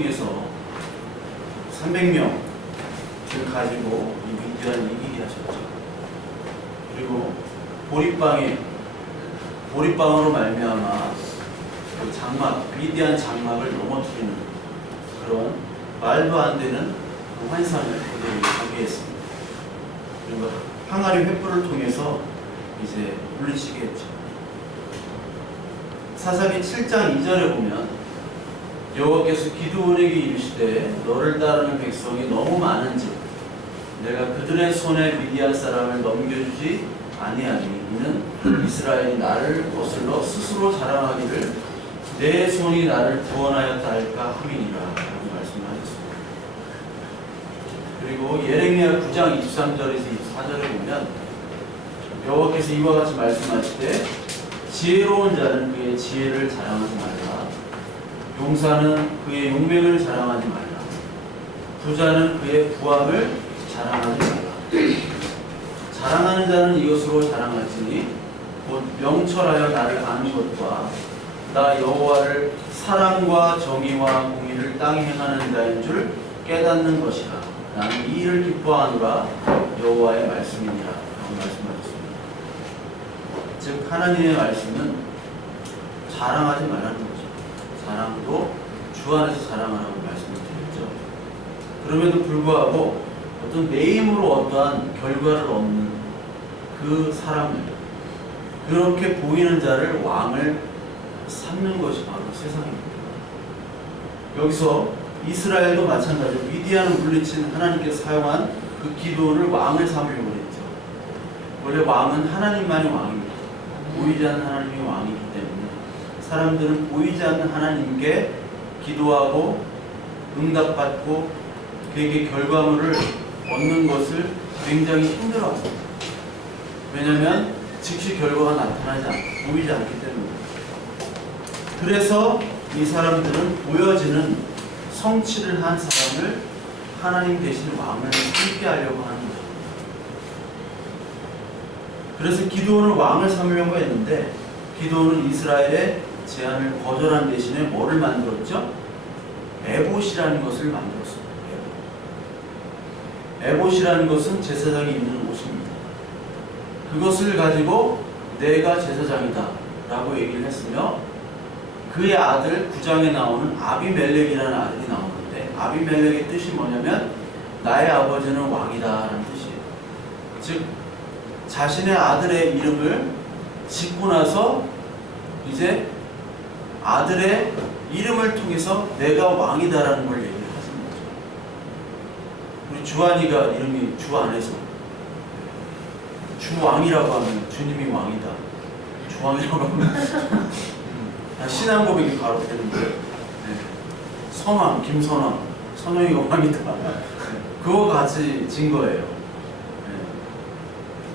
통해서 300명을 가지고 이 미디안을 이기게 하셨죠. 그리고 보리빵으로 말미암아 그 장막, 미디안 장막을 넘어뜨리는 그런 말도 안 되는 그 환상을 그들에게 보게 했습니다. 그리고 항아리 횃불을 통해서 이제 물리치게 했죠. 사사기 7장 2절에 보면 여호와께서 기드온에게 이르시되 너를 따르는 백성이 너무 많은즉 내가 그들의 손에 미디안 사람을 넘겨주지 아니하니 이는 이스라엘이 나를 거슬러 스스로 자랑하기를 내 손이 나를 구원하였다 할까 함이니라 라고 말씀하셨습니다. 그리고 예레미야 9장 23절에서 24절에 보면 여호와께서 이와 같이 말씀하시되 지혜로운 자는 그의 지혜를 자랑하지 말라. 용사는 그의 용맹을 자랑하지 말라. 부자는 그의 부함을 자랑하지 말라. 자랑하는 자는 이것으로 자랑할지니 곧 명철하여 나를 아는 것과 나 여호와를 사랑과 정의와 공의를 땅에 행하는 자인 줄 깨닫는 것이라. 나는 이 일을 기뻐하노라. 여호와의 말씀이니라 라고 말씀하셨습니다. 즉 하나님의 말씀은 자랑하지 말라는 거죠. 자랑도 주 안에서 자랑하라고 말씀을 드렸죠. 그럼에도 불구하고 어떤 내 힘으로 어떠한 결과를 얻는 그 사람을, 그렇게 보이는 자를 왕을 삼는 것이 바로 세상입니다. 여기서 이스라엘도 마찬가지로 미디안을 물리친 하나님께서 사용한 그 기드온을 왕을 삼으려고 했죠. 원래 왕은 하나님만이 왕입니다. 보이지 않는 하나님이 왕이기 때문에 사람들은 보이지 않는 하나님께 기도하고 응답받고 그에게 결과물을 얻는 것을 굉장히 힘들어합니다. 왜냐하면 즉시 결과가 나타나지 않고 보이지 않기 때문에. 그래서 이 사람들은 보여지는 성취를 한 사람을 하나님 대신 왕을 삼게 하려고 하는 거죠. 그래서 기드온을 왕을 삼으려고 했는데 기드온은 이스라엘의 제안을 거절한 대신에 뭐를 만들었죠? 에봇이라는 것을 만들었습니다. 에봇이라는 것은 제사장이 입는 옷입니다. 그것을 가지고 내가 제사장이다 라고 얘기를 했으며 그의 아들 9장에 나오는 아비멜렉이라는 아들이 나오는데 아비멜렉의 뜻이 뭐냐면 나의 아버지는 왕이다 라는 뜻이에요. 즉 자신의 아들의 이름을 짓고 나서 이제 아들의 이름을 통해서 내가 왕이다라는 걸 얘기를 하시는 거죠. 우리 주한이가 이름이 주 안에서 주왕이라고 하면 주님이 왕이다. 주왕이라고 하면 신앙 고백이 바로 되는데 선왕, 김선왕, 선영이가 왕이다. 그거 같이 진 거예요.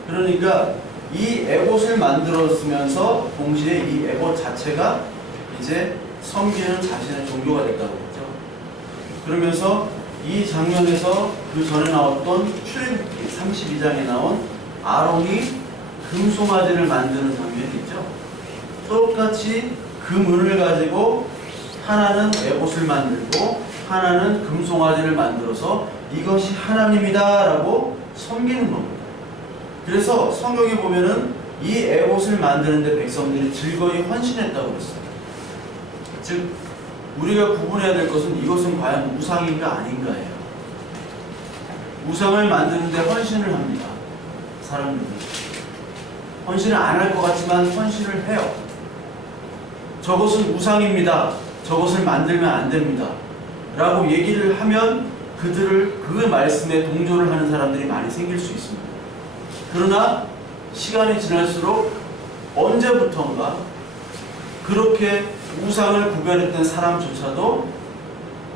그러니까 이 에봇을 만들었으면서 동시에 이 에봇 자체가 이제 섬기는 자신의 종교가 됐다고 했죠. 그러면서 이 장면에서 그 전에 나왔던 출애굽기 32장에 나온 아론이 금송아지를 만드는 장면이 있죠. 똑같이 그 문을 가지고 하나는 에봇을 만들고 하나는 금송아지를 만들어서 이것이 하나님이다 라고 섬기는 겁니다. 그래서 성경에 보면은 이 에봇을 만드는데 백성들이 즐거이 헌신했다고 했어요. 즉 우리가 구분해야 될 것은 이것은 과연 우상인가 아닌가예요. 우상을 만드는데 헌신을 합니다. 사람들이 헌신을 안 할 것 같지만 헌신을 해요. 저것은 우상입니다. 저것을 만들면 안 됩니다. 라고 얘기를 하면 그들을 그 말씀에 동조를 하는 사람들이 많이 생길 수 있습니다. 그러나 시간이 지날수록 언제부턴가 그렇게 우상을 구별했던 사람조차도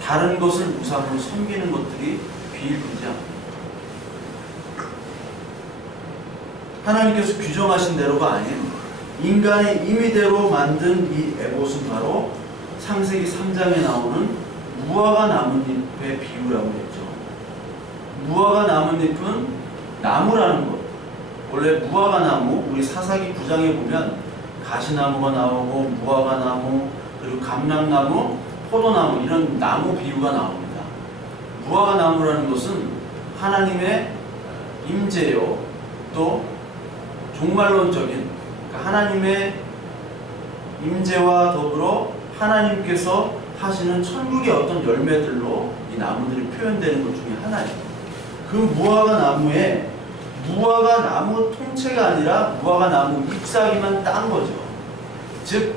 다른 것을 우상으로 섬기는 것들이 비일비재합니다. 하나님께서 규정하신 대로가 아닌 인간의 임의대로 만든 이 에봇은 바로 창세기 3장에 나오는 무화과 나뭇잎의 비유라고 했죠. 무화과 나뭇잎은 나무라는 것. 원래 무화과 나무, 우리 사사기 9장에 보면 가시나무가 나오고 무화과 나무, 그리고 감람나무, 포도나무 이런 나무 비유가 나옵니다. 무화과 나무라는 것은 하나님의 임재요, 또 종말론적인 그러니까 하나님의 임재와 더불어 하나님께서 하시는 천국의 어떤 열매들로 이 나무들이 표현되는 것 중에 하나예요. 그 무화과 나무에 무화과 나무 통째가 아니라 무화과 나무 잎사귀만 딴 거죠. 즉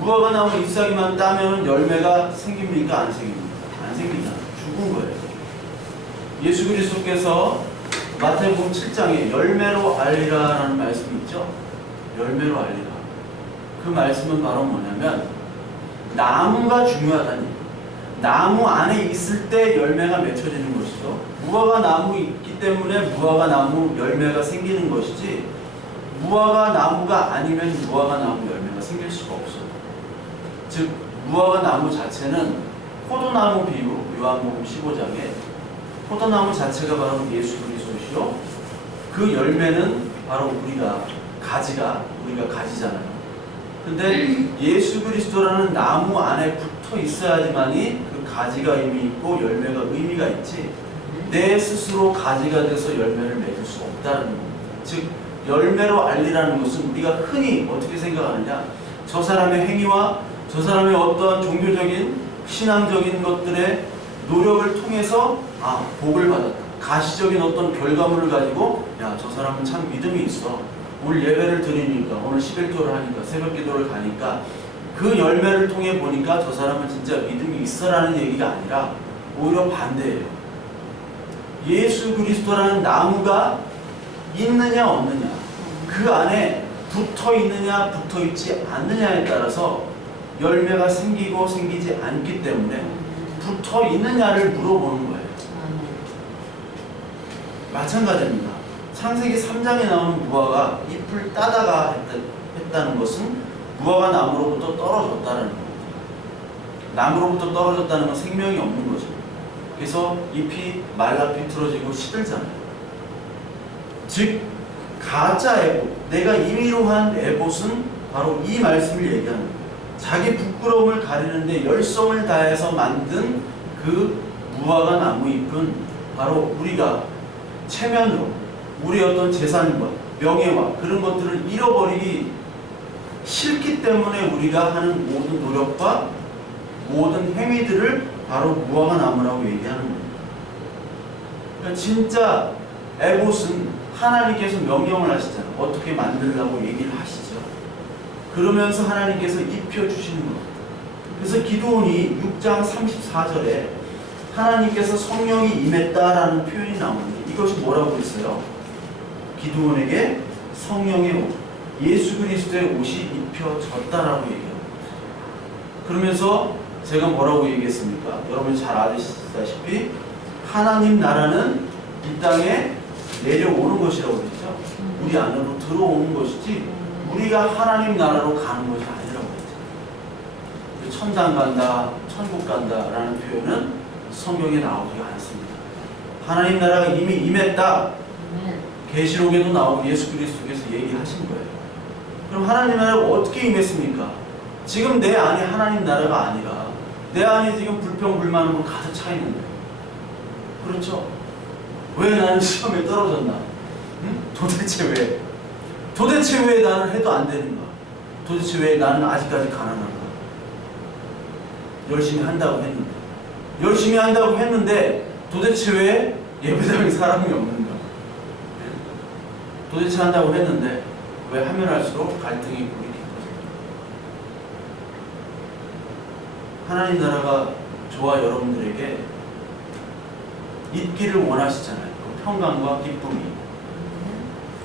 무화과 나무 잎사귀만 따면 열매가 생깁니까? 안 생깁니까? 안 생긴다. 죽은 거예요. 예수 그리스도께서 마태복음 7장에 열매로 알리라라는 말씀이 있죠. 열매로 알리라. 그 말씀은 바로 뭐냐면 나무가 중요하다는 얘기예요. 나무 안에 있을 때 열매가 맺혀지는 것이죠. 무화과 나무 있기 때문에 무화과 나무 열매가 생기는 것이지 무화과 나무가 아니면 무화과 나무 열매가 생길 수가 없어요. 즉 무화과 나무 자체는 포도나무 비유 요한복음 15장에 포도나무 자체가 바로 예수 그리스도시요 그 열매는 바로 우리가 가지잖아요. 근데 예수 그리스도라는 나무 안에 붙어 있어야지만이 그 가지가 의미 있고 열매가 의미가 있지 내 스스로 가지가 돼서 열매를 맺을 수 없다는 겁니다. 즉 열매로 알리라는 것은 우리가 흔히 어떻게 생각하느냐, 저 사람의 행위와 저 사람의 어떠한 종교적인 신앙적인 것들의 노력을 통해서 복을 받았다, 가시적인 어떤 결과물을 가지고 야, 저 사람은 참 믿음이 있어, 오늘 예배를 드리니까, 오늘 11조를 하니까, 새벽 기도를 가니까 그 열매를 통해 보니까 저 사람은 진짜 믿음이 있어라는 얘기가 아니라 오히려 반대예요. 예수 그리스도라는 나무가 있느냐 없느냐, 그 안에 붙어 있느냐 붙어 있지 않느냐에 따라서 열매가 생기고 생기지 않기 때문에 붙어 있느냐를 물어보는 거예요. 마찬가지입니다. 창세기 3장에 나오는 무화과 잎을 따다가 했다는 것은 무화과 나무로부터 떨어졌다는 겁니다. 나무로부터 떨어졌다는 건 생명이 없는 거죠. 그래서 잎이 말라 비틀어지고 시들잖아요. 즉 가짜 에봇, 내가 임의로 한 에봇은 바로 이 말씀을 얘기하는 거예요. 자기 부끄러움을 가리는데 열성을 다해서 만든 그 무화과 나무 잎은 바로 우리가 체면으로 우리 어떤 재산과 명예와 그런 것들을 잃어버리기 싫기 때문에 우리가 하는 모든 노력과 모든 행위들을 바로 무화과 나무라고 얘기하는 겁니다. 그러니까 진짜 에봇은 하나님께서 명령을 하시잖아요. 어떻게 만들라고 얘기를 하시죠. 그러면서 하나님께서 입혀주시는 겁니다. 그래서 기드온이 6장 34절에 하나님께서 성령이 임했다라는 표현이 나오는데 이것이 뭐라고 했어요? 기드온에게 성령의 옷, 예수 그리스도의 옷이 입혀졌다라고 얘기합니다. 그러면서 제가 뭐라고 얘기했습니까? 여러분이 잘 아시다시피 하나님 나라는 이 땅에 내려오는 것이라고 그랬죠. 우리 안으로 들어오는 것이지 우리가 하나님 나라로 가는 것이 아니라고 했죠. 천당 간다, 천국 간다라는 표현은 성경에 나오지가 않습니다. 하나님 나라가 이미 임했다. 계시록에도 나오고 예수 그리스도께서 얘기하신 거예요. 그럼 하나님 나라가 어떻게 임했습니까? 지금 내 안에 하나님 나라가 아니라 내 안에 지금 불평불만으로 가득 차 있는데, 그렇죠? 왜 나는 시험에 떨어졌나? 응? 도대체 왜? 도대체 왜 나는 해도 안 되는가? 도대체 왜 나는 아직까지 가난한가? 열심히 한다고 했는데 도대체 왜 예배당에 사람이 없는가? 도대체 한다고 했는데 왜 하면 할수록 갈등이 고리게 커져요? 하나님 나라가 저와 여러분들에게 있기를 원하시잖아요. 그 평강과 기쁨이.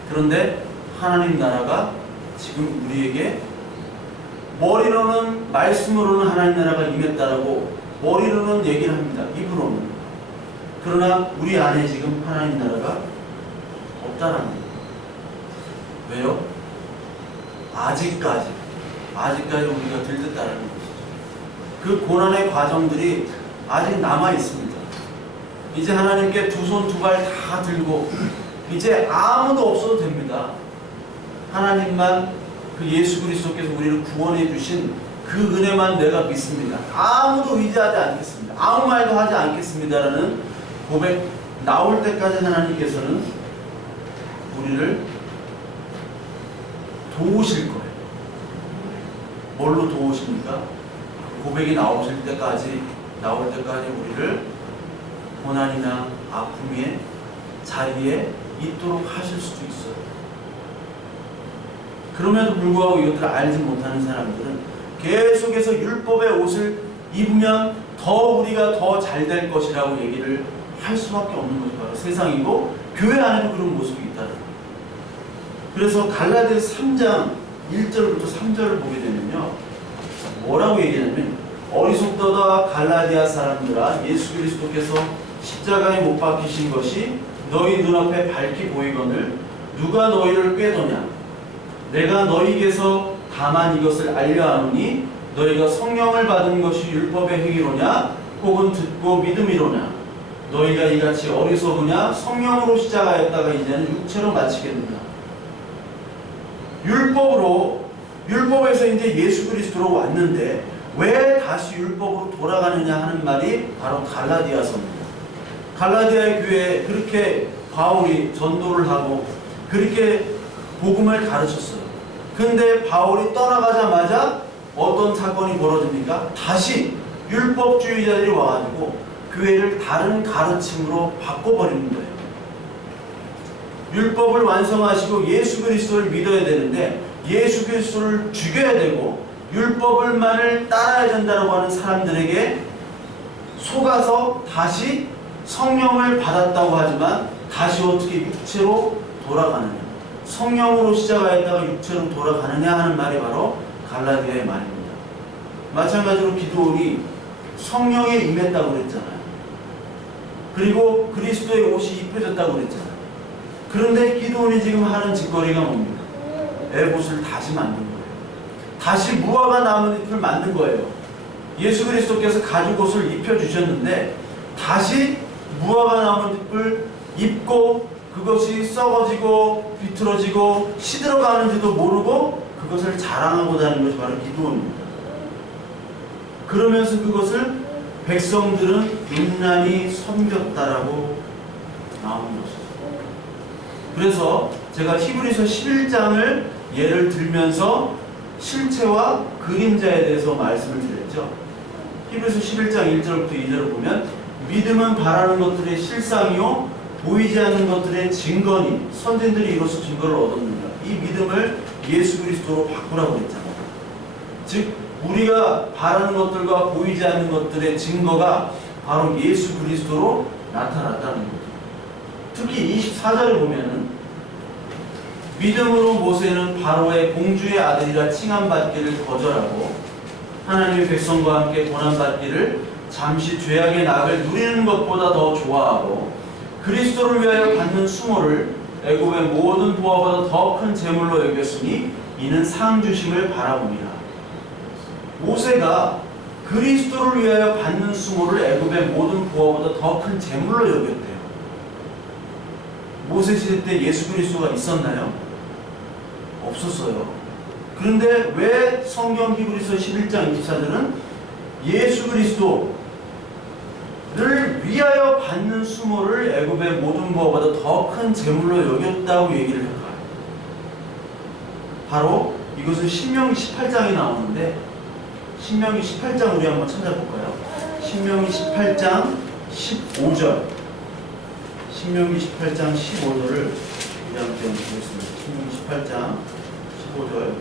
그런데 하나님 나라가 지금 우리에게 머리로는, 말씀으로는 하나님 나라가 임했다라고 머리로는 얘기를 합니다. 입으로는. 그러나 우리 안에 지금 하나님 나라가 없다라는 거예요. 왜요? 아직까지 우리가 들듣다라는 것이죠. 그 고난의 과정들이 아직 남아 있습니다. 이제 하나님께 두 손 두 발 다 들고 이제 아무도 없어도 됩니다. 하나님만, 그 예수 그리스도께서 우리를 구원해 주신 그 은혜만 내가 믿습니다. 아무도 의지하지 않겠습니다. 아무 말도 하지 않겠습니다라는 고백 나올 때까지 하나님께서는 우리를 도우실 거예요. 뭘로 도우십니까? 고백이 나올 때까지 우리를 고난이나 아픔의 자리에 있도록 하실 수도 있어요. 그럼에도 불구하고 이것들을 알지 못하는 사람들은 계속해서 율법의 옷을 입으면 더 우리가 더 잘 될 것이라고 얘기를 할 수밖에 없는 것이 바로 세상이고 교회 안에도 그런 모습이 있다는 거예요. 그래서 갈라디아서 3장 1절부터 3절을 보게 되면요, 뭐라고 얘기하냐면, 어리석도다 갈라디아 사람들아, 예수 그리스도께서 십자가에 못 박히신 것이 너희 눈앞에 밝히 보이거늘 누가 너희를 꾀더냐? 내가 너희에게서 다만 이것을 알려하노니 너희가 성령을 받은 것이 율법의 행위로냐 혹은 듣고 믿음이로냐? 너희가 이같이 어리석으냐? 성령으로 시작하였다가 이제는 육체로 마치겠느냐? 율법에서 이제 예수 그리스도로 왔는데 왜 다시 율법으로 돌아가느냐 하는 말이 바로 갈라디아서입니다. 갈라디아의 교회에 그렇게 바울이 전도를 하고 그렇게 복음을 가르쳤어요. 근데 바울이 떠나가자마자 어떤 사건이 벌어집니까? 다시 율법주의자들이 와가지고 교회를 다른 가르침으로 바꿔버리는 거예요. 율법을 완성하시고 예수 그리스도를 믿어야 되는데 예수 그리스도를 죽여야 되고 율법을만을 따라야 된다고 하는 사람들에게 속아서 다시 성령을 받았다고 하지만 다시 어떻게 육체로 돌아가느냐, 성령으로 시작하였다가 육체로 돌아가느냐 하는 말이 바로 갈라디아의 말입니다. 마찬가지로 기도원이 성령에 임했다고 그랬잖아요. 그리고 그리스도의 옷이 입혀졌다고 그랬잖아요. 그런데 기도원이 지금 하는 짓거리가 뭡니까? 에봇을 다시 만든 거예요. 다시 무화과 나뭇잎을 만든 거예요. 예수 그리스도께서 가죽옷을 입혀주셨는데 다시 무화과 나뭇잎을 입고 그것이 썩어지고 비틀어지고 시들어가는지도 모르고 그것을 자랑하고자 하는 것이 바로 기도원입니다. 그러면서 그것을 백성들은 음란히 섬겼다라고 나오는 것이죠. 그래서 제가 히브리서 11장을 예를 들면서 실체와 그림자에 대해서 말씀을 드렸죠. 히브리서 11장 1절부터 2절을 보면 믿음은 바라는 것들의 실상이요 보이지 않는 것들의 증거니 선진들이 이로써 증거를 얻었느니라. 이 믿음을 예수 그리스도로 바꾸라고 했잖아요. 즉 우리가 바라는 것들과 보이지 않는 것들의 증거가 바로 예수 그리스도로 나타났다는 거죠. 특히 24절에 보면은 믿음으로 모세는 바로의 공주의 아들이라 칭함받기를 거절하고 하나님의 백성과 함께 고난받기를 잠시 죄악의 낙을 누리는 것보다 더 좋아하고 그리스도를 위하여 받는 수모를 애굽의 모든 보화보다 더 큰 재물로 여겼으니 이는 상 주심을 바라봅니다. 모세가 그리스도를 위하여 받는 수모를 애굽의 모든 보화보다 더 큰 재물로 여겼대요. 모세 시대 때 예수 그리스도가 있었나요? 없었어요. 그런데 왜 성경 히브리서 11장 24절은 예수 그리스도를 위하여 받는 수모를 애굽의 모든 보화보다 더 큰 재물로 여겼다고 얘기를 할까요? 바로 이것은 신명기 18장이 나오는데 신명기 18장 우리 한번 찾아볼까요? 신명기 18장 15절 신명기 18장 15절을 우리 함께 보겠습니다. 신명기 18장 15절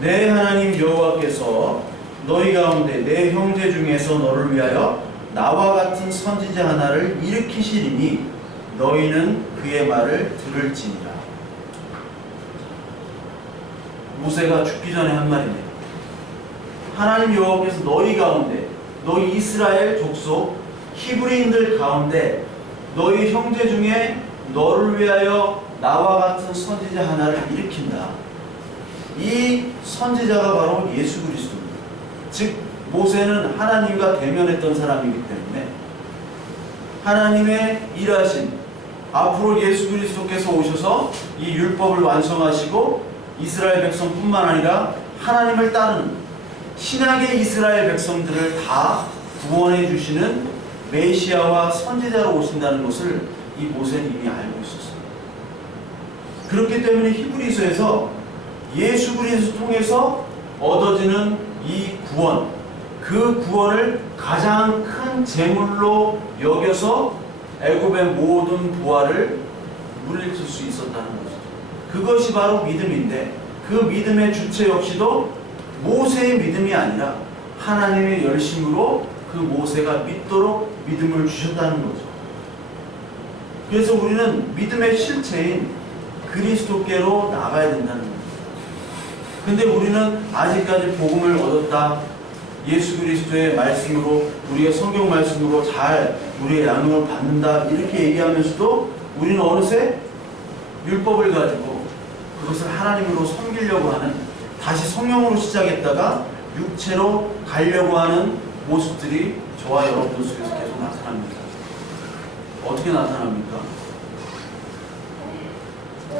내 하나님 여호와께서 너희 가운데 내 형제 중에서 너를 위하여 나와 같은 선지자 하나를 일으키시리니 너희는 그의 말을 들을지니라. 모세가 죽기 전에 한 말입니다. 하나님 여호와께서 너희 가운데 너희 이스라엘 족속 히브리인들 가운데 너희 형제 중에 너를 위하여 나와 같은 선지자 하나를 일으킨다. 이 선지자가 바로 예수 그리스도입니다. 즉 모세는 하나님과 대면했던 사람이기 때문에 하나님의 일하신 앞으로 예수 그리스도께서 오셔서 이 율법을 완성하시고 이스라엘 백성뿐만 아니라 하나님을 따르는 신약의 이스라엘 백성들을 다 구원해 주시는 메시아와 선지자로 오신다는 것을 이 모세는 이미 알고 있었어요. 그렇기 때문에 히브리서에서 예수 그리스도 통해서 얻어지는 이 구원, 그 구원을 가장 큰 재물로 여겨서 애굽의 모든 부하를 물리칠 수 있었다는 것이죠. 그것이 바로 믿음인데, 그 믿음의 주체 역시도 모세의 믿음이 아니라 하나님의 열심으로 그 모세가 믿도록 믿음을 주셨다는 거죠. 그래서 우리는 믿음의 실체인 그리스도께로 나가야 된다는 거죠. 근데 우리는 아직까지 복음을 얻었다, 예수 그리스도의 말씀으로, 우리의 성경 말씀으로 잘 우리의 양육을 받는다, 이렇게 얘기하면서도 우리는 어느새 율법을 가지고 그것을 하나님으로 섬기려고 하는, 다시 성령으로 시작했다가 육체로 가려고 하는 모습들이 저와 여러분들 속에서 계속 나타납니다. 어떻게 나타납니까?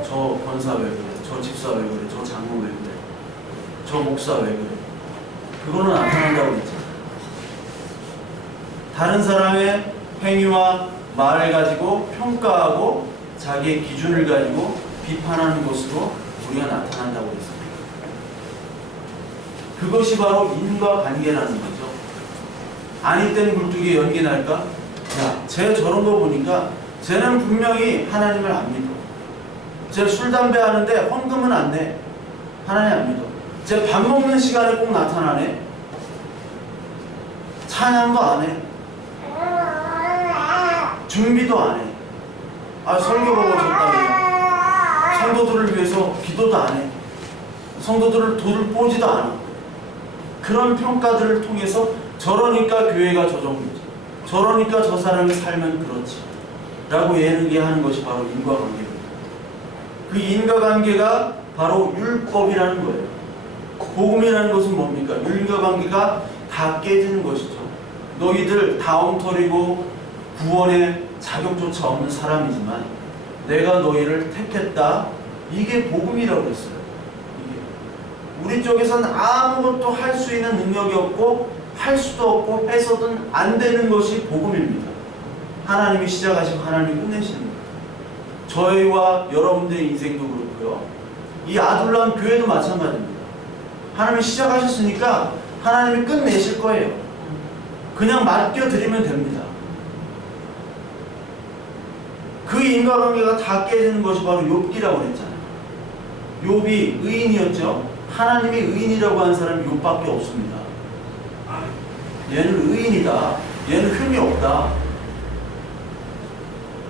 저 권사 왜 그래? 저 집사 왜 그래? 저 장로 왜 그래? 저 목사 왜 그래? 그거는 나타난다고 그랬잖아요. 다른 사람의 행위와 말을 가지고 평가하고 자기의 기준을 가지고 비판하는 것으로 우리가 나타난다고 했습니다. 그것이 바로 인과관계라는 거죠. 아니 땐 굴뚝에 연기 날까? 야, 쟤 저런 거 보니까 쟤는 분명히 하나님을 안 믿어. 쟤 술, 담배 하는데 헌금은 안 내. 하나님 안 믿어. 쟤 밥 먹는 시간에 꼭 나타나네. 찬양도 안 해. 준비도 안 해. 아, 설교 보고 졌다며. 성도들을 위해서 기도도 안 해. 성도들을 돈을 뽀지도 않아. 그런 평가들을 통해서 저러니까 교회가 저 정도지, 저러니까 저 사람이 살면 그렇지 라고 얘기하는 것이 바로 인과관계입니다. 그 인과관계가 바로 율법이라는 거예요. 복음이라는 것은 뭡니까? 인과관계가 다 깨지는 것이죠. 너희들 다 엉터리고 구원의 자격조차 없는 사람이지만 내가 너희를 택했다, 이게 복음이라고 했어요. 우리 쪽에서는 아무것도 할 수 있는 능력이 없고 할 수도 없고 해서든 안 되는 것이 복음입니다. 하나님이 시작하시고 하나님이 끝내시는 거예요. 저희와 여러분들의 인생도 그렇고요. 이 아둘람 교회도 마찬가지입니다. 하나님이 시작하셨으니까 하나님이 끝내실 거예요. 그냥 맡겨드리면 됩니다. 그 인과관계가 다 깨지는 것이 바로 욥기라고 했잖아요. 욥이 의인이었죠. 하나님이 의인이라고 하는 사람이 욥밖에 없습니다. 얘는 의인이다, 얘는 흠이 없다.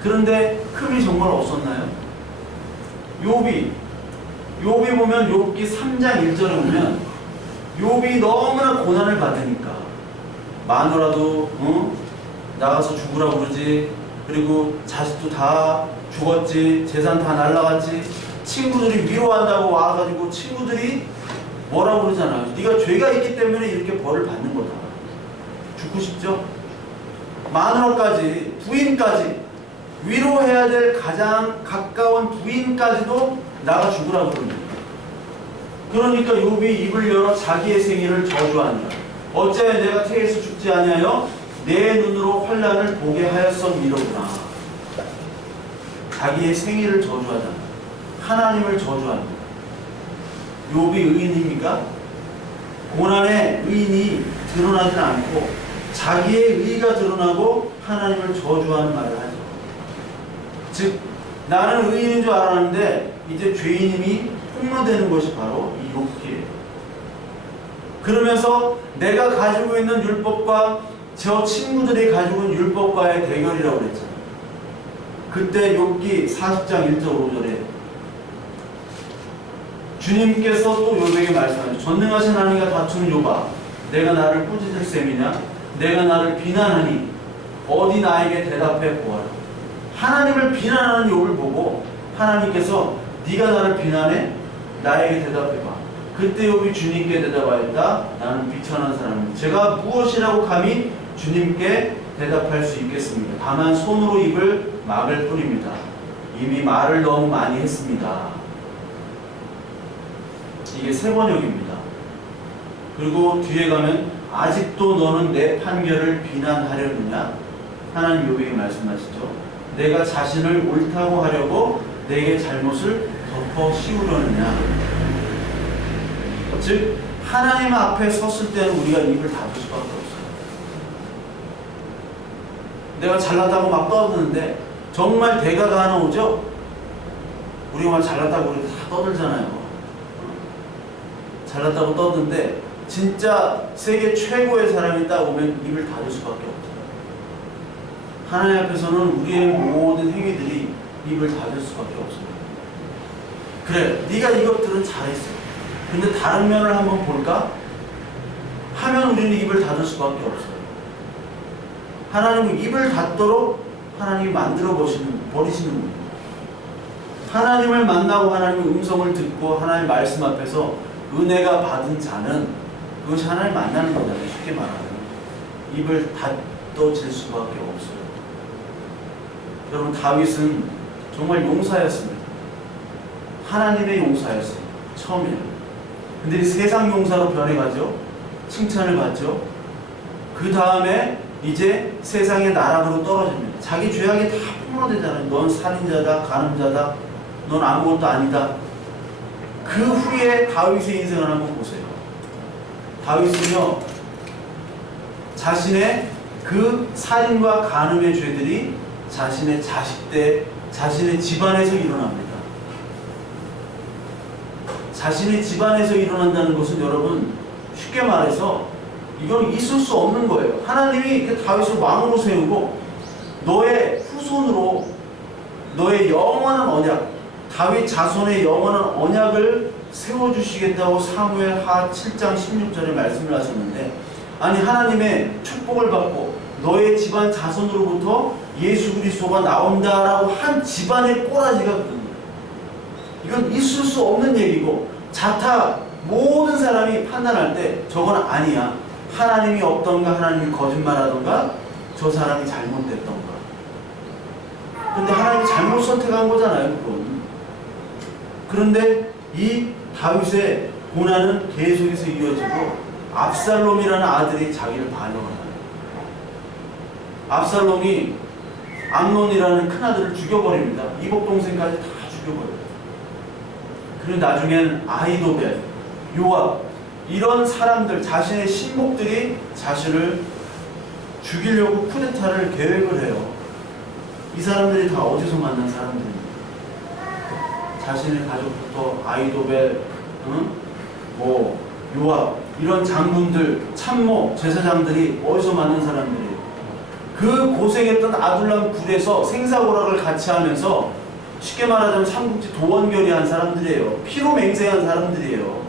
그런데 흠이 정말 없었나요? 욥이 보면 욥기 3장 1절에 보면 욥이 너무나 고난을 받으니까 마누라도 나가서 죽으라고 그러지, 그리고 자식도 다 죽었지, 재산 다 날라갔지, 친구들이 위로한다고 와가지고 친구들이 뭐라고 그러잖아요. 네가 죄가 있기 때문에 이렇게 벌을 받는 거다. 죽고 싶죠? 마누라까지, 부인까지, 위로해야 될 가장 가까운 부인까지도 나가 죽으라고 그럽니다. 그러니까 욥이 입을 열어 자기의 생일을 저주하니라. 어째 내가 태에서 죽지 아니하여 내 눈으로 환난을 보게 하였음이로구나. 자기의 생일을 저주하잖아. 하나님을 저주합니다. 욥이 의인입니까? 고난의 의인이 드러나지 않고 자기의 의가 드러나고 하나님을 저주하는 말을 하죠. 즉 나는 의인인 줄 알았는데 이제 죄인임이 폭로되는 것이 바로 이 욥기예요. 그러면서 내가 가지고 있는 율법과 저 친구들이 가지고 있는 율법과의 대결이라고 그랬잖아요. 그때 욥기 40장 1절 5절에 주님께서 또 욥에게 말씀하죠. 전능하신 하나님과 다투는 욥아, 내가 나를 꾸짖을 셈이냐? 내가 나를 비난하니 어디 나에게 대답해 보아라. 하나님을 비난하는 욥을 보고 하나님께서 네가 나를 비난해? 나에게 대답해봐. 그때 욥이 주님께 대답하였다. 나는 비천한 사람입니다. 제가 무엇이라고 감히 주님께 대답할 수 있겠습니까? 다만 손으로 입을 막을 뿐입니다. 이미 말을 너무 많이 했습니다. 이게 세 번역입니다. 그리고 뒤에 가면 아직도 너는 내 판결을 비난하려느냐? 하나님 요백에 말씀하시죠. 내가 자신을 옳다고 하려고 내게 잘못을 덮어 씌우려느냐? 즉 하나님 앞에 섰을 때는 우리가 입을 닫을 수밖에 없어요. 내가 잘났다고 막 떠드는데 정말 대가가 하나 오죠? 우리가 막 잘났다고 우리 다 떠들잖아요. 잘났다고 떠드는데 진짜 세계 최고의 사람이 딱 오면 입을 닫을 수밖에 없어요. 하나님 앞에서는 우리의 모든 행위들이 입을 닫을 수밖에 없어요. 그래, 네가 이것들은 잘했어. 근데 다른 면을 한번 볼까? 하면 우리는 입을 닫을 수밖에 없어요. 하나님은 입을 닫도록 하나님이 만들어 버리시는 분입니다. 하나님을 만나고 하나님의 음성을 듣고 하나님의 말씀 앞에서 은혜가 받은 자는 그것이 하나님 만나는 거잖아요. 쉽게 말하면 입을 닫아질 수밖에 없어요. 여러분, 다윗은 정말 용사였습니다. 하나님의 용사였어요. 처음에는. 근데 이 세상 용사로 변해가죠. 칭찬을 받죠. 그 다음에 이제 세상의 나락으로 떨어집니다. 자기 죄악이 다 폭로되잖아요. 넌 살인자다, 간음자다, 넌 아무것도 아니다. 그 후에 다윗의 인생을 한번 보세요. 다윗은요, 자신의 그 살인과 간음의 죄들이 자신의 자식 때, 자신의 집안에서 일어납니다. 자신의 집안에서 일어난다는 것은 여러분, 쉽게 말해서 이건 있을 수 없는 거예요. 하나님이 다윗을 왕으로 세우고 너의 후손으로 너의 영원한 언약, 다윗 자손의 영원한 언약을 세워주시겠다고 사무엘하 7장 16절에 말씀을 하셨는데, 아니 하나님의 축복을 받고 너의 집안 자손으로부터 예수 그리스도가 나온다라고 한 집안의 꼬라지가 거든요. 이건 있을 수 없는 얘기고, 자타 모든 사람이 판단할 때 저건 아니야. 하나님이 없던가, 하나님이 거짓말하던가, 저 사람이 잘못됐던가. 근데 하나님이 잘못 선택한 거잖아요, 그건. 그런데 이 다윗의 고난은 계속해서 이어지고 압살롬이라는 아들이 자기를 반역하잖아요. 압살롬이 암논이라는 큰아들을 죽여버립니다. 이복동생까지 다 죽여버려요. 그리고 나중엔 아히도벨, 요압, 이런 사람들, 자신의 신복들이 자신을 죽이려고 쿠데타를 계획을 해요. 이 사람들이 다 어디서 만난 사람들입니다. 자신의 가족부터 아히도벨, 요압, 이런 장군들, 참모, 제사장들이 어디서 만난 사람들이에요. 그 고생했던 아둘람 굴에서 생사고락을 같이 하면서 쉽게 말하자면 삼국지 도원결의한 사람들이에요. 피로 맹세한 사람들이에요.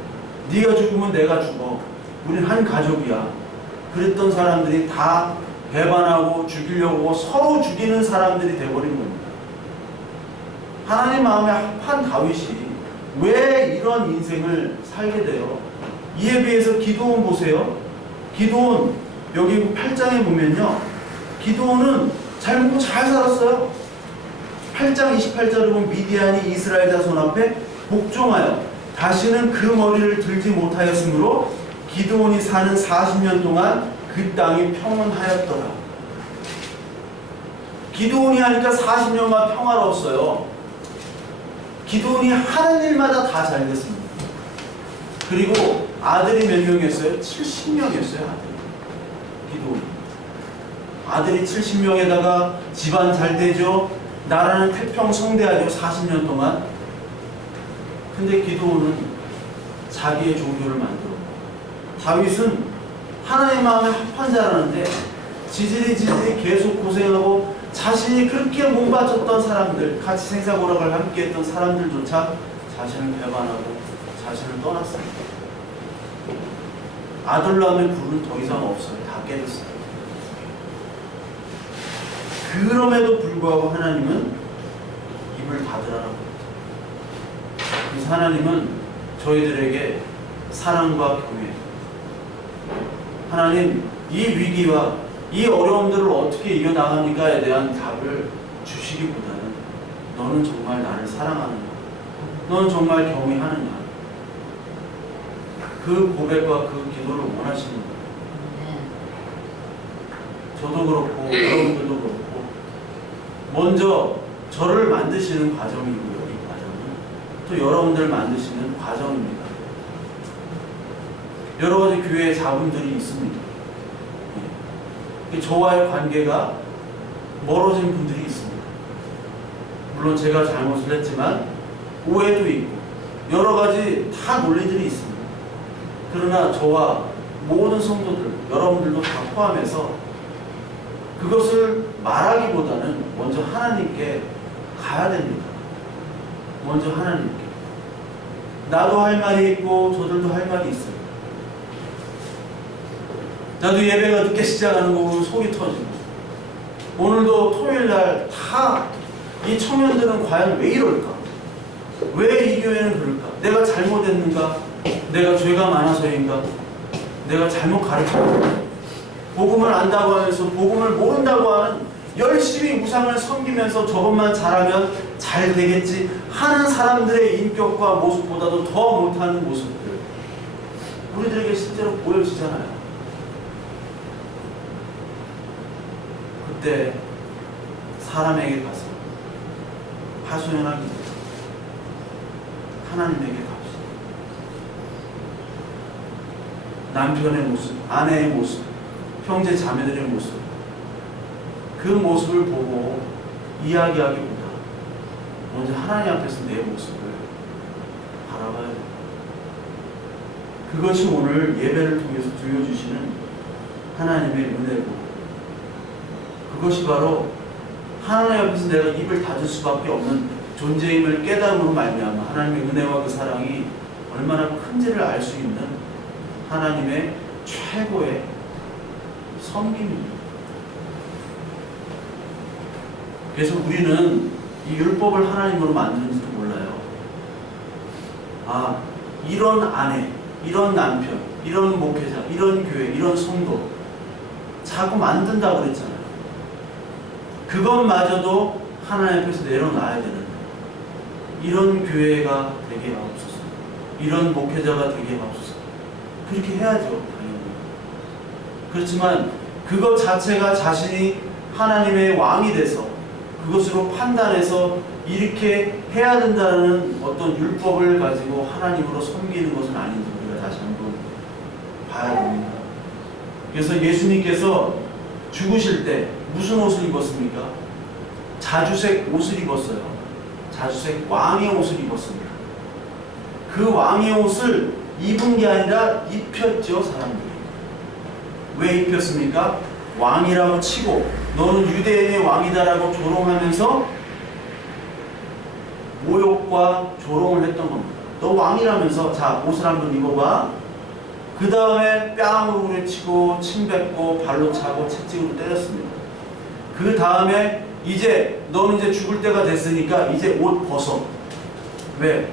네가 죽으면 내가 죽어. 우린 한 가족이야. 그랬던 사람들이 다 배반하고 죽이려고 서로 죽이는 사람들이 돼버린 겁니다. 하나님 마음에 합한 다윗이 왜 이런 인생을 살게 돼요? 이에 비해서 기드온 보세요. 기드온 여기 8장에 보면요, 기드온은 잘 먹고 잘 살았어요. 8장 28절에 보면 미디안이 이스라엘 자손 앞에 복종하여 다시는 그 머리를 들지 못하였으므로 기드온이 사는 40년 동안 그 땅이 평온하였더라. 기드온이 하니까 40년간 평화로웠어요. 기드온이 하는 일마다 다 잘 됐습니다. 그리고 아들이 몇 명이었어요? 70명이었어요. 기드온이. 아들이 70명에다가 집안 잘 되죠. 나라는 태평성대하죠. 40년 동안. 근데 기드온은 자기의 종교를 만들었고, 다윗은 하나님 마음에 합한 자라는데 지질이 계속 고생하고 자신이 그렇게 몸바쳤던 사람들, 같이 생사고락을 함께 했던 사람들조차 자신을 배반하고 자신을 떠났습니다. 아둘람의 굴은 더 이상 없어요. 다 깨졌어요. 그럼에도 불구하고 하나님은 입을 닫으라고. 그래서 하나님은 저희들에게 사랑과 교회, 하나님 이 위기와 이 어려움들을 어떻게 이겨나가니까에 대한 답을 주시기보다는 너는 정말 나를 사랑하느냐, 너는 정말 경외하느냐, 그 고백과 그 기도를 원하시는 거예요. 저도 그렇고 여러분들도 그렇고 먼저 저를 만드시는 과정이고요. 이 과정은 또 여러분들 만드시는 과정입니다. 여러 가지 교회의 자분들이 있습니다. 저와의 관계가 멀어진 분들이 있습니다. 물론 제가 잘못을 했지만 오해도 있고 여러 가지 다 논리들이 있습니다. 그러나 저와 모든 성도들, 여러분들도 다 포함해서 그것을 말하기보다는 먼저 하나님께 가야 됩니다. 먼저 하나님께. 나도 할 말이 있고 저들도 할 말이 있어요. 나도 예배가 늦게 시작하는 거 보면 속이 터지고 오늘도 토요일날 다 이 청년들은 과연 왜 이럴까? 왜 이 교회는 그럴까? 내가 잘못했는가? 내가 죄가 많아서인가? 내가 잘못 가르쳤는가? 복음을 안다고 하면서 복음을 모른다고 하는 열심히 우상을 섬기면서 저것만 잘하면 잘 되겠지 하는 사람들의 인격과 모습보다도 더 못하는 모습들 우리들에게 실제로 보여지잖아요. 그때 사람에게 가서 하소연하기 전에 하나님에게 갑시다. 남편의 모습, 아내의 모습, 형제 자매들의 모습 그 모습을 보고 이야기하기보다 먼저 하나님 앞에서 내 모습을 바라봐야 됩니다. 그것이 오늘 예배를 통해서 들려주시는 하나님의 은혜고 그것이 바로 하나님 앞에서 내가 입을 닫을 수밖에 없는 존재임을 깨달음으로 말미암아 하나님의 은혜와 그 사랑이 얼마나 큰지를 알 수 있는 하나님의 최고의 섬김입니다. 그래서 우리는 이 율법을 하나님으로 만드는지도 몰라요. 아, 이런 아내, 이런 남편, 이런 목회자, 이런 교회, 이런 성도 자꾸 만든다고 그랬잖아요. 그것마저도 하나님 앞에서 내려놔야 되는데 이런 교회가 되게 하옵소서. 이런 목회자가 되게 하옵소서. 그렇게 해야죠. 당연히. 그렇지만 그것 자체가 자신이 하나님의 왕이 돼서 그것으로 판단해서 이렇게 해야 된다는 어떤 율법을 가지고 하나님으로 섬기는 것은 아닌지 우리가 다시 한번 봐야 됩니다. 그래서 예수님께서 죽으실 때 무슨 옷을 입었습니까? 자주색 옷을 입었어요. 자주색 왕의 옷을 입었습니다. 그 왕의 옷을 입은 게 아니라 입혔죠, 사람들이. 왜 입혔습니까? 왕이라고 치고 너는 유대인의 왕이다라고 조롱하면서 모욕과 조롱을 했던 겁니다. 너 왕이라면서 자 옷을 한번 입어봐. 그 다음에 뺨으로 후려치고 침 뱉고 발로 차고 채찍으로 때렸습니다. 그 다음에 이제 너는 이제 죽을 때가 됐으니까 이제 옷 벗어. 왜?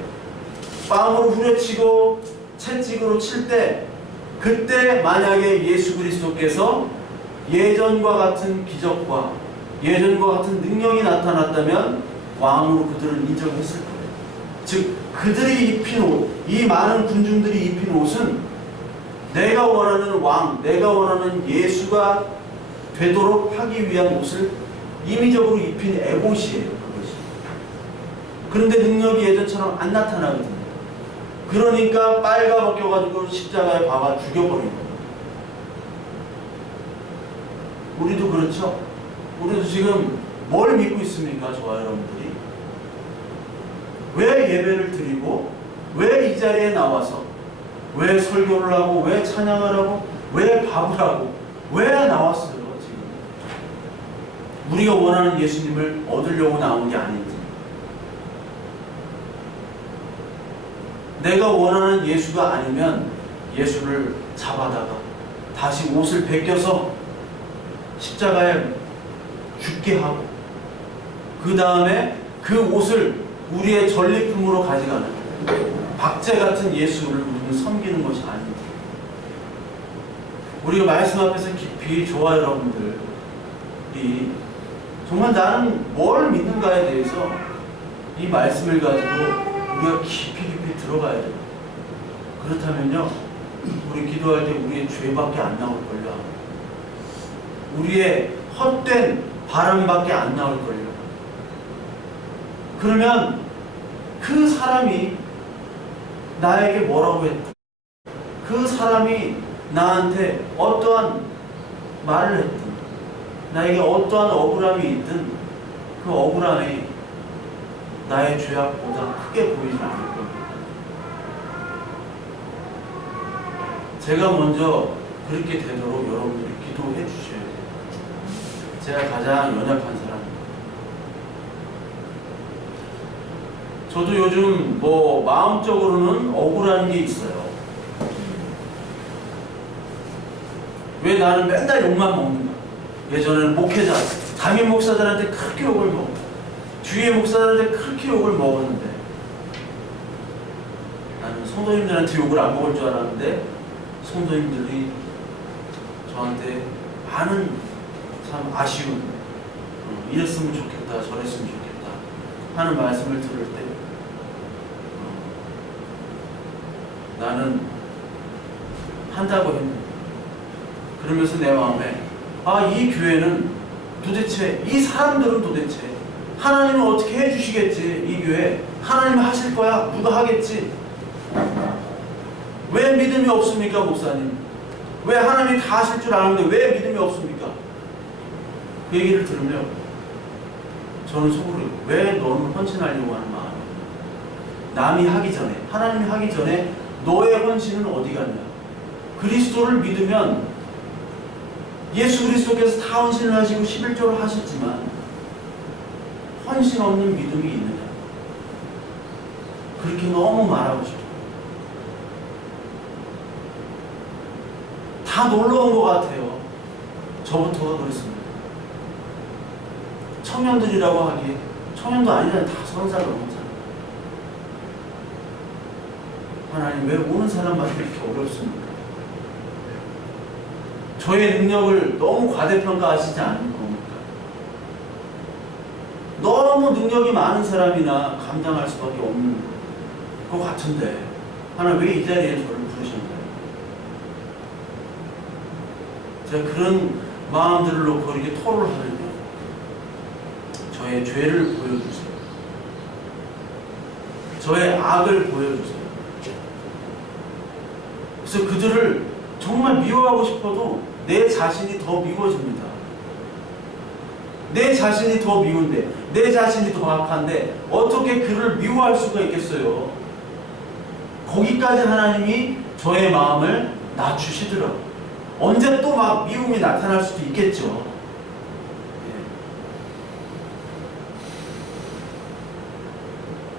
뺨으로 후려치고 채찍으로 칠 때 그때 만약에 예수 그리스도께서 예전과 같은 기적과 예전과 같은 능력이 나타났다면 왕으로 그들을 인정했을 거예요. 즉 그들이 입힌 옷, 이 많은 군중들이 입힌 옷은 내가 원하는 왕, 내가 원하는 예수가 되도록 하기 위한 옷을 임의적으로 입힌 에봇이에요. 그것이. 그런데 능력이 예전처럼 안 나타나거든요. 그러니까 빨가벗겨가지고 십자가에 박아 죽여버린 거예요. 우리도 그렇죠? 우리도 지금 뭘 믿고 있습니까? 저와 여러분들이. 왜 예배를 드리고 왜 이 자리에 나와서 왜 설교를 하고 왜 찬양을 하고 왜 밥을 하고 왜 나왔어요? 지금 우리가 원하는 예수님을 얻으려고 나온 게 아닌지, 내가 원하는 예수가 아니면 예수를 잡아다가 다시 옷을 벗겨서 십자가에 죽게 하고 그 다음에 그 옷을 우리의 전리품으로 가져가는 박제 같은 예수를 우리는 섬기는 것이 아닌지, 우리가 말씀 앞에서 깊이 저와 여러분들이 정말 나는 뭘 믿는가에 대해서 이 말씀을 가지고 우리가 깊이 들어가야 돼요. 그렇다면요 우리 기도할 때 우리의 죄밖에 안 나올걸요. 우리의 헛된 바람밖에 안 나올걸요. 그러면 그 사람이 나에게 뭐라고 했든, 그 사람이 나한테 어떠한 말을 했든, 나에게 어떠한 억울함이 있든 그 억울함이 나의 죄악보다 크게 보이지 않을 겁니다. 제가 먼저 그렇게 되도록 여러분들이 기도해 주셔야 돼요. 제가 가장 연약한 사람입니다. 저도 요즘 마음적으로는 억울한 게 있어요. 왜 나는 맨날 욕만 먹는가? 예전에는 목회자, 담임 목사들한테 그렇게 욕을 먹고 주위의 목사들한테 그렇게 욕을 먹었는데 나는 성도님들한테 욕을 안 먹을 줄 알았는데 성도님들이 저한테 많은 참 아쉬움, 이랬으면 좋겠다, 저랬으면 좋겠다 하는 말씀을 들을 때 나는 한다고 했는데 그러면서 내 마음에 이 교회는 도대체, 이 사람들은 도대체 하나님은 어떻게 해주시겠지? 이 교회 하나님 하실 거야? 누가 하겠지? 왜 믿음이 없습니까, 목사님? 왜 하나님이 다 하실 줄 아는데 왜 믿음이 없습니까? 그 얘기를 들으면 저는 속으로 왜 너는 헌신하려고 하는 마음이야? 남이 하기 전에, 하나님이 하기 전에 너의 헌신은 어디 갔냐? 그리스도를 믿으면 예수 그리스도께서 다 헌신을 하시고 11조를 하셨지만 헌신 없는 믿음이 있느냐? 그렇게 너무 말하고 싶어요. 다 놀러온 것 같아요. 저부터가 그랬습니다. 청년들이라고 하기에 청년도 아니잖아요. 다 30살 넘었잖아요. 하나님 왜 오는 사람마다 이렇게 어렵습니까? 저의 능력을 너무 과대평가하시지 않는 겁니까? 너무 능력이 많은 사람이나 감당할 수밖에 없는 것 같은데 하나님 왜 이 자리에 저를 부르셨나요? 제가 그런 마음들을 놓고 이렇게 토로를 하면요, 저의 죄를 보여주세요. 저의 악을 보여주세요. 그래서 그들을 정말 미워하고 싶어도 내 자신이 더 미워집니다. 내 자신이 더 미운데, 내 자신이 더 악한데 어떻게 그를 미워할 수가 있겠어요? 거기까지 하나님이 저의 마음을 낮추시더라고요. 언제 또 막 미움이 나타날 수도 있겠죠.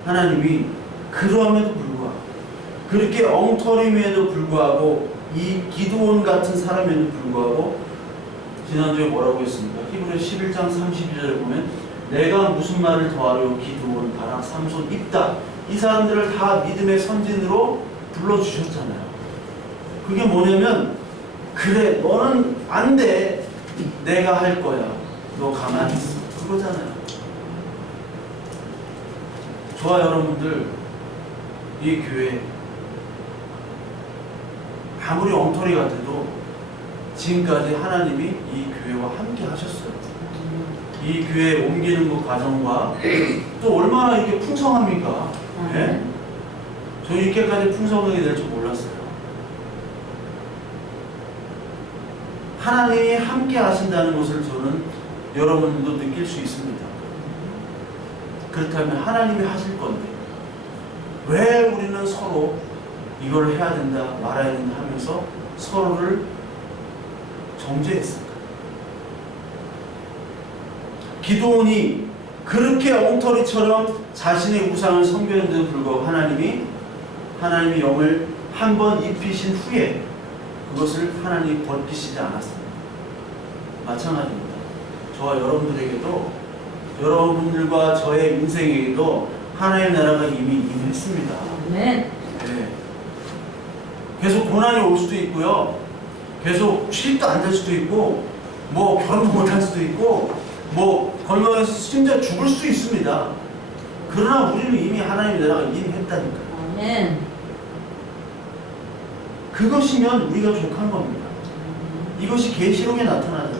하나님이 그럼에도 불구하고, 그렇게 엉터림에도 불구하고, 이 기드온 같은 사람에도 불구하고 지난주에 뭐라고 했습니까? 히브리 11장 32절에 보면 내가 무슨 말을 더하려 기드온, 바락, 삼손, 입다, 이 사람들을 다 믿음의 선진으로 불러주셨잖아요. 그게 뭐냐면 그래 너는 안 돼, 내가 할 거야, 너 가만히 있어, 그거잖아요. 저와 여러분들 이 교회 아무리 엉터리 같아도 지금까지 하나님이 이 교회와 함께 하셨어요. 이 교회 옮기는 그 과정과 또 얼마나 이렇게 풍성합니까? 네? 저는 이렇게까지 풍성하게 될 줄 몰랐어요. 하나님이 함께 하신다는 것을 저는 여러분도 느낄 수 있습니다. 그렇다면 하나님이 하실 건데 왜 우리는 서로 이걸 해야 된다, 말아야 된다 하면서 서로를 정죄했을까? 기드온이 그렇게 엉터리처럼 자신의 우상을 섬겼는데도 불구하고 하나님이 영을 한 번 입히신 후에 그것을 하나님이 벗기시지 않았습니다. 마찬가지입니다. 저와 여러분들에게도, 여러분들과 저의 인생에게도 하나님의 나라가 이미 임했습니다. 네. 네. 계속 고난이 올 수도 있고요. 계속 취직도 안 될 수도 있고, 결혼도 못 할 수도 있고, 건강해서 심지어 죽을 수도 있습니다. 그러나 우리는 이미 하나님의 나라가 임했다니까요. 아멘. 그것이면 우리가 족한 겁니다. 이것이 계시록에 나타나죠.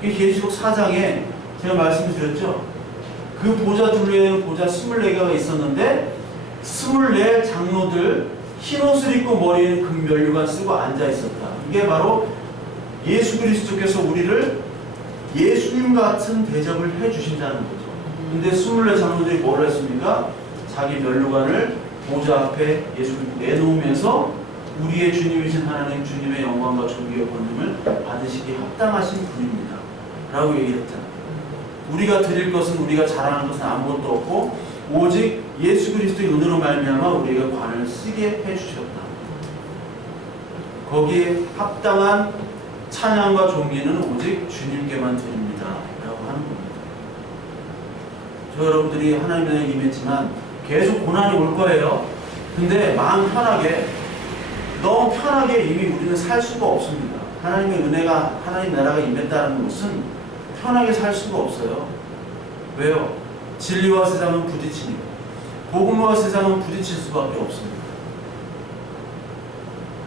계시록 4장에 제가 말씀드렸죠. 그 보좌 둘레에는 보좌 24개가 있었는데 24 장로들 흰옷을 입고 머리에는 금면류관 쓰고 앉아 있었다. 이게 바로 예수 그리스도께서 우리를 예수님 같은 대접을 해주신다는 거죠. 근데 24 장로들이 뭘 했습니까? 자기 면류관을 보좌 앞에 예수님 내놓으면서 우리의 주님이신 하나님 주님의 영광과 존귀와 권능을 받으시기 합당하신 분입니다 라고 얘기했잖아요. 우리가 드릴 것은, 우리가 자랑하는 것은 아무것도 없고 오직 예수 그리스도의 은혜로 말미암아 우리에게 관을 쓰게 해주셨다. 거기에 합당한 찬양과 존귀는 오직 주님께만 드립니다 라고 하는 겁니다. 저 여러분들이 하나님에 임했지만 계속 고난이 올 거예요. 근데 마음 편하게, 너무 편하게 이미 우리는 살 수가 없습니다. 하나님의 은혜가, 하나님 나라가 임했다는 것은 편하게 살 수가 없어요. 왜요? 진리와 세상은 부딪히니까. 복음과 세상은 부딪힐 수밖에 없습니다.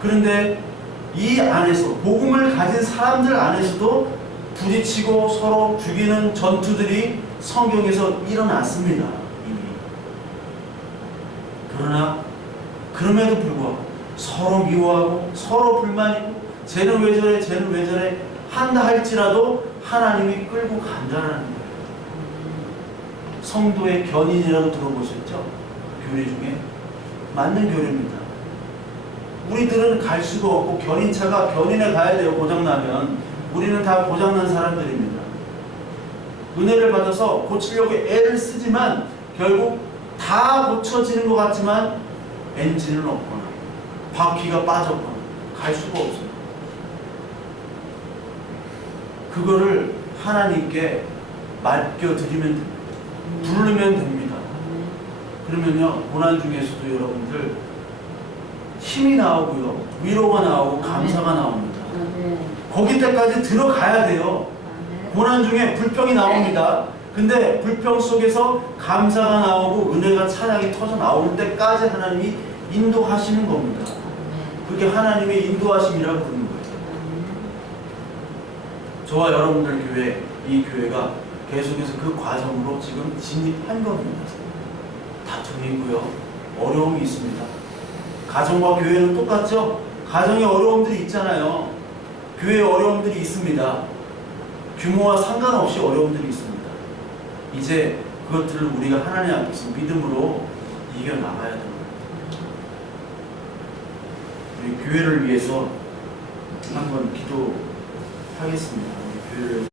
그런데 이 안에서, 복음을 가진 사람들 안에서도 부딪히고 서로 죽이는 전투들이 성경에서 일어났습니다. 이미. 그러나 그럼에도 불구하고 서로 미워하고 서로 불만이고 쟤는 왜 저래 쟤는 왜 저래 한다 할지라도 하나님이 끌고 간다는 거예요. 성도의 견인이라고 들어보셨죠? 교리 중에 맞는 교리입니다. 우리들은 갈 수가 없고 견인차가 견인에 가야 돼요. 고장나면. 우리는 다 고장난 사람들입니다. 은혜를 받아서 고치려고 애를 쓰지만 결국 다 고쳐지는 것 같지만 엔진은 없거나 바퀴가 빠졌거나 갈 수가 없어요. 그거를 하나님께 맡겨드리면 됩니다. 부르면 됩니다. 그러면요, 고난 중에서도 여러분들 힘이 나오고요, 위로가 나오고 감사가 나옵니다. 거기 때까지 들어가야 돼요. 고난 중에 불평이 나옵니다. 근데 불평 속에서 감사가 나오고 은혜가 찬양이 터져 나올 때까지 하나님이 인도하시는 겁니다. 그게 하나님의 인도하심이라고 부르는 거예요. 저와 여러분들 교회, 이 교회가 계속해서 그 과정으로 지금 진입한 겁니다. 다툼이 있고요, 어려움이 있습니다. 가정과 교회는 똑같죠? 가정에 어려움들이 있잖아요. 교회에 어려움들이 있습니다. 규모와 상관없이 어려움들이 있습니다. 이제 그것들을 우리가 하나님 앞에서 믿음으로 이겨나가야 됩니다. 우리 교회를 위해서 한번 기도하겠습니다. 우리 교회를